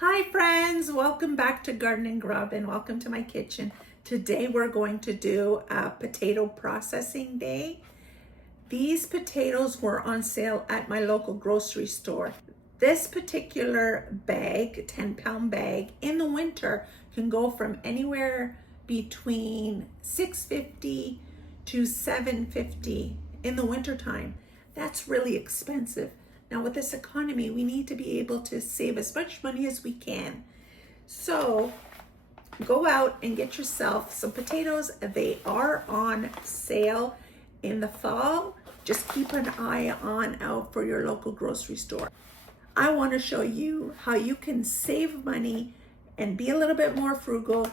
Hi friends, welcome back to Garden and Grub and welcome to my kitchen. Today we're going to do a potato processing day. These potatoes were on sale at my local grocery store. This particular bag, 10-pound bag, in the winter can go from anywhere between $6.50 to $7.50 in the wintertime. That's really expensive. Now with this economy, we need to be able to save as much money as we can. So go out and get yourself some potatoes. They are on sale in the fall. Just keep an eye out for your local grocery store. I want to show you how you can save money and be a little bit more frugal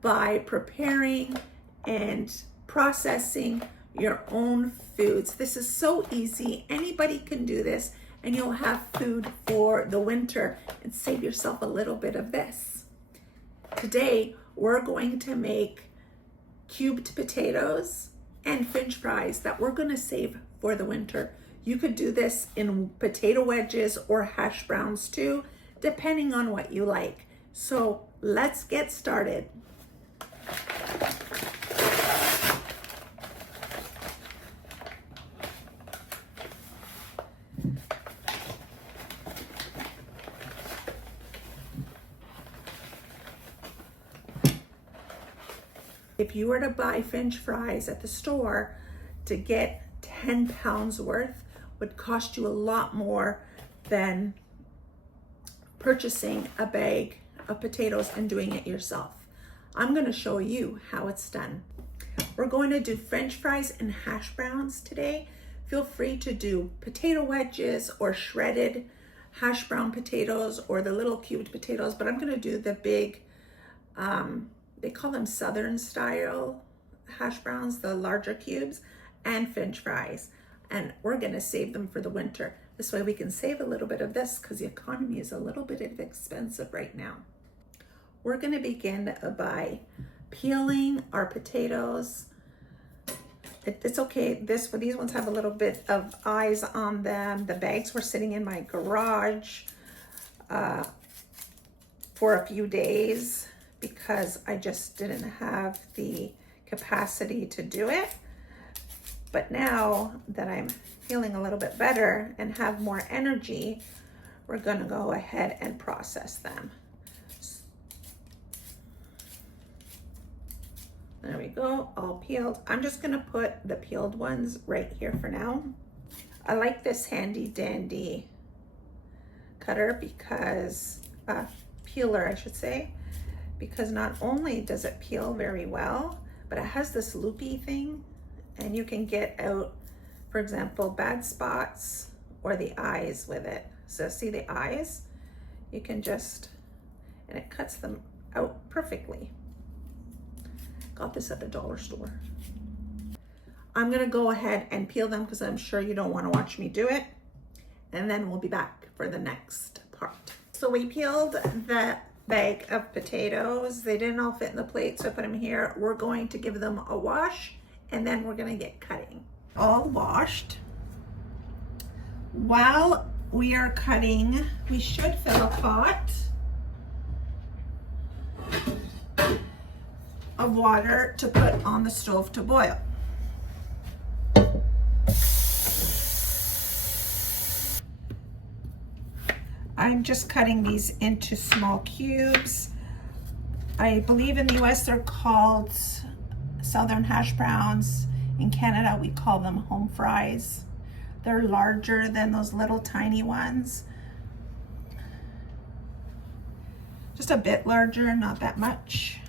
by preparing and processing your own foods. This is so easy. Anybody can do this, and you'll have food for the winter and save yourself a little bit of this. Today, we're going to make cubed potatoes and French fries that we're going to save for the winter. You could do this in potato wedges or hash browns too, depending on what you like. So let's get started. If you were to buy French fries at the store, to get 10 pounds worth would cost you a lot more than purchasing a bag of potatoes and doing it yourself. I'm going to show you how it's done. We're going to do French fries and hash browns today. Feel free to do potato wedges or shredded hash brown potatoes or the little cubed potatoes, but I'm going to do the big, they call them Southern style hash browns, the larger cubes, and French fries. And we're gonna save them for the winter. This way we can save a little bit of this because the economy is a little bit expensive right now. We're gonna begin by peeling our potatoes. It's okay, these ones have a little bit of eyes on them. The bags were sitting in my garage for a few days because I just didn't have the capacity to do it. But now that I'm feeling a little bit better and have more energy, we're gonna go ahead and process them. There we go, all peeled. I'm just gonna put the peeled ones right here for now. I like this handy dandy cutter because, peeler I should say, because not only does it peel very well, but it has this loopy thing, and you can get out, for example, bad spots or the eyes with it. So see the eyes? You can just, and it cuts them out perfectly. Got this at the dollar store. I'm gonna go ahead and peel them because I'm sure you don't want to watch me do it. And then we'll be back for the next part. So we peeled the bag of potatoes. They didn't all fit in the plate, so I put them here. We're going to give them a wash, and then we're gonna get cutting. All washed. While we are cutting, we should fill a pot of water to put on the stove to boil. I'm just cutting these into small cubes. I believe in the US they're called Southern hash browns. In Canada, we call them home fries. They're larger than those little tiny ones. Just a bit larger, not that much.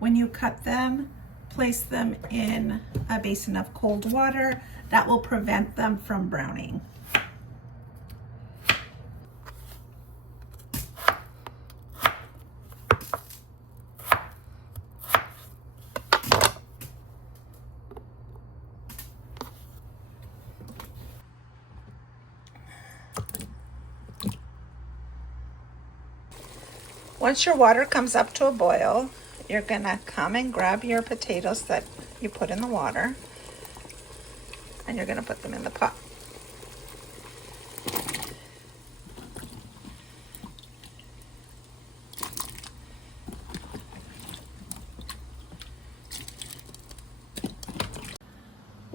When you cut them, place them in a basin of cold water. That will prevent them from browning. Once your water comes up to a boil, you're gonna come and grab your potatoes that you put in the water, and you're gonna put them in the pot.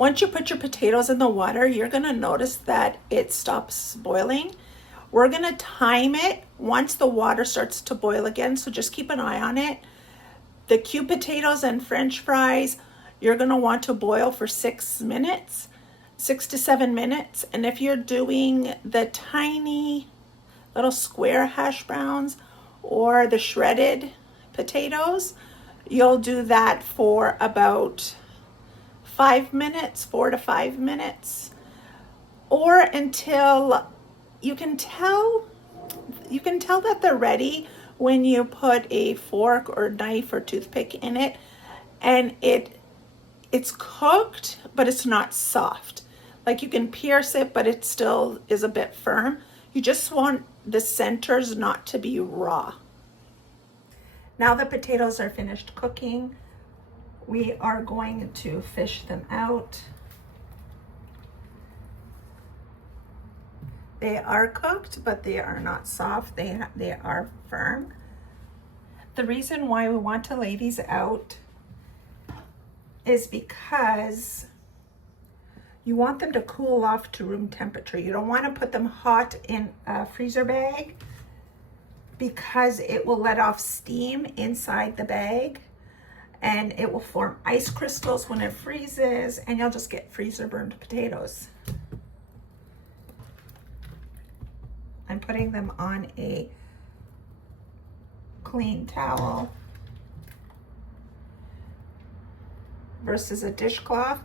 Once you put your potatoes in the water, you're gonna notice that it stops boiling. We're gonna time it once the water starts to boil again, so just keep an eye on it. The cube potatoes and French fries, you're gonna want to boil for 6 minutes, 6 to 7 minutes. And if you're doing the tiny little square hash browns or the shredded potatoes, you'll do that for about 5 minutes, 4 to 5 minutes, or until you can tell that they're ready when you put a fork or knife or toothpick in it and it's cooked, but it's not soft. Like you can pierce it, but it still is a bit firm. You just want the centers not to be raw. Now the potatoes are finished cooking. We are going to fish them out. They are cooked, but they are not soft. They are firm. The reason why we want to lay these out is because you want them to cool off to room temperature. You don't want to put them hot in a freezer bag because it will let off steam inside the bag and it will form ice crystals when it freezes, and you'll just get freezer burned potatoes. I'm putting them on a clean towel versus a dishcloth.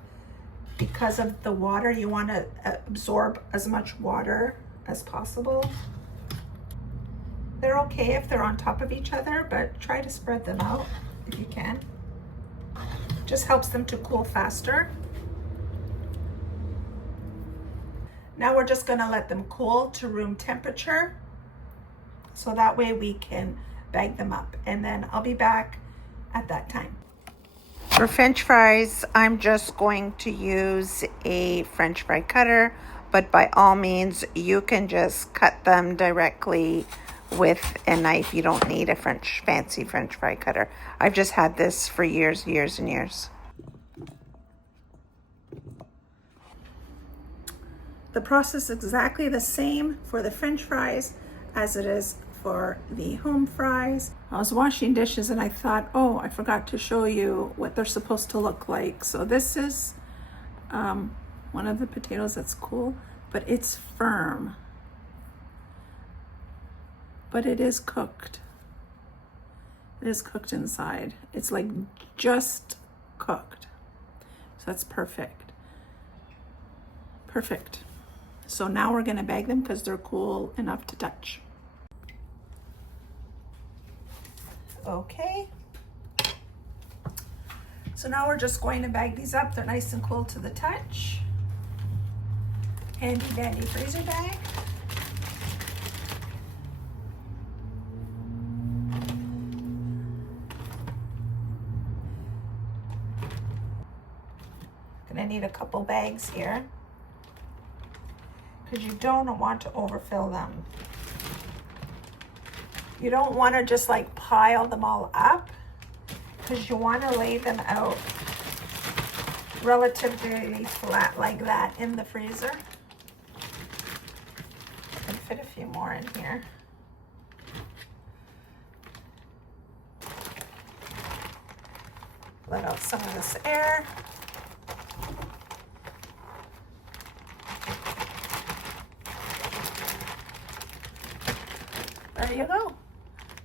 Because of the water, you want to absorb as much water as possible. They're okay if they're on top of each other, but try to spread them out if you can. Just helps them to cool faster. Now we're just going to let them cool to room temperature, so that way we can bag them up, and then I'll be back at that time. For French fries, I'm just going to use a French fry cutter, but by all means, you can just cut them directly with a knife. You don't need a fancy French fry cutter. I've just had this for years and years. The process is exactly the same for the French fries as it is for the home fries. I was washing dishes and I thought, oh, I forgot to show you what they're supposed to look like. So this is one of the potatoes that's cool, but it's firm. But it is cooked. It is cooked inside. It's like just cooked. So that's perfect. Perfect. So now we're gonna bag them because they're cool enough to touch. Okay. So now we're just going to bag these up. They're nice and cool to the touch. Handy dandy freezer bag. Gonna need a couple bags here because you don't want to overfill them. You don't want to just like pile them all up, because you want to lay them out relatively flat like that in the freezer. I can fit a few more in here. Let out some of this air. There you go.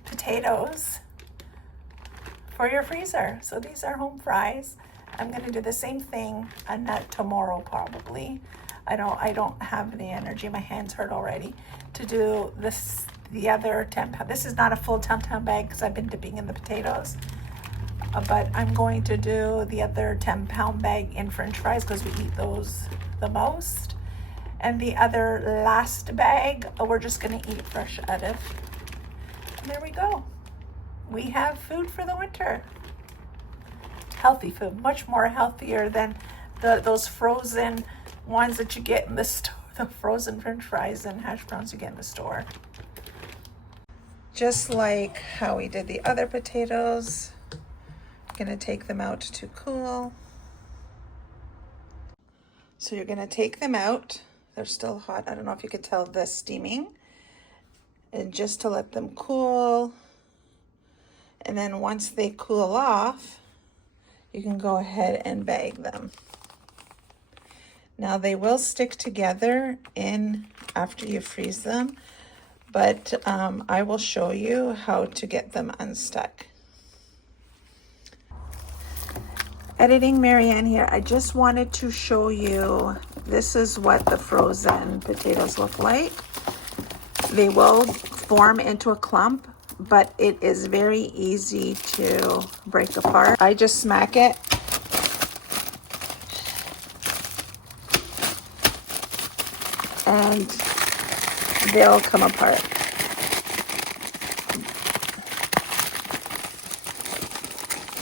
Potatoes for your freezer. So these are home fries. I'm going to do the same thing and that tomorrow probably. I don't have the energy. My hands hurt already to do this. The other 10 pound. This is not a full 10-pound bag because I've been dipping in the potatoes. But I'm going to do the other 10-pound bag in French fries because we eat those the most. And the other last bag, we're just going to eat fresh out of. And there we go. We have food for the winter. Healthy food, much more healthier than those frozen ones that you get in the store, the frozen French fries and hash browns you get in the store. Just like how we did the other potatoes, I'm gonna take them out to cool. So you're gonna take them out. They're still hot. I don't know if you could tell the steaming. And just to let them cool. And then once they cool off, you can go ahead and bag them. Now they will stick together in after you freeze them, but I will show you how to get them unstuck. Editing Marianne here. I just wanted to show you, this is what the frozen potatoes look like. They will form into a clump, but it is very easy to break apart. I just smack it. And they'll come apart.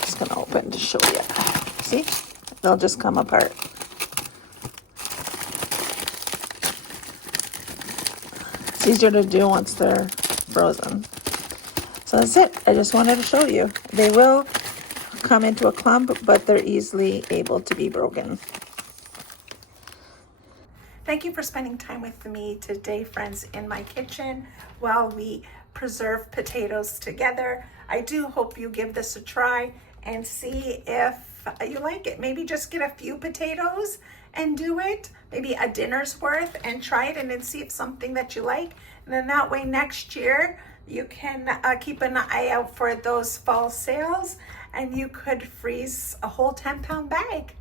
Just gonna open to show you. See? They'll just come apart. It's easier to do once they're frozen. So that's it. I just wanted to show you. They will come into a clump, but they're easily able to be broken. Thank you for spending time with me today, friends, in my kitchen while we preserve potatoes together. I do hope you give this a try and see if you like it. Maybe just get a few potatoes and do it, maybe a dinner's worth, and try it and then see if something that you like. And then that way next year you can keep an eye out for those fall sales and you could freeze a whole 10-pound bag.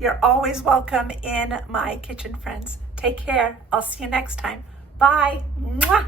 You're always welcome in my kitchen, friends. Take care. I'll see you next time. Bye. Mwah.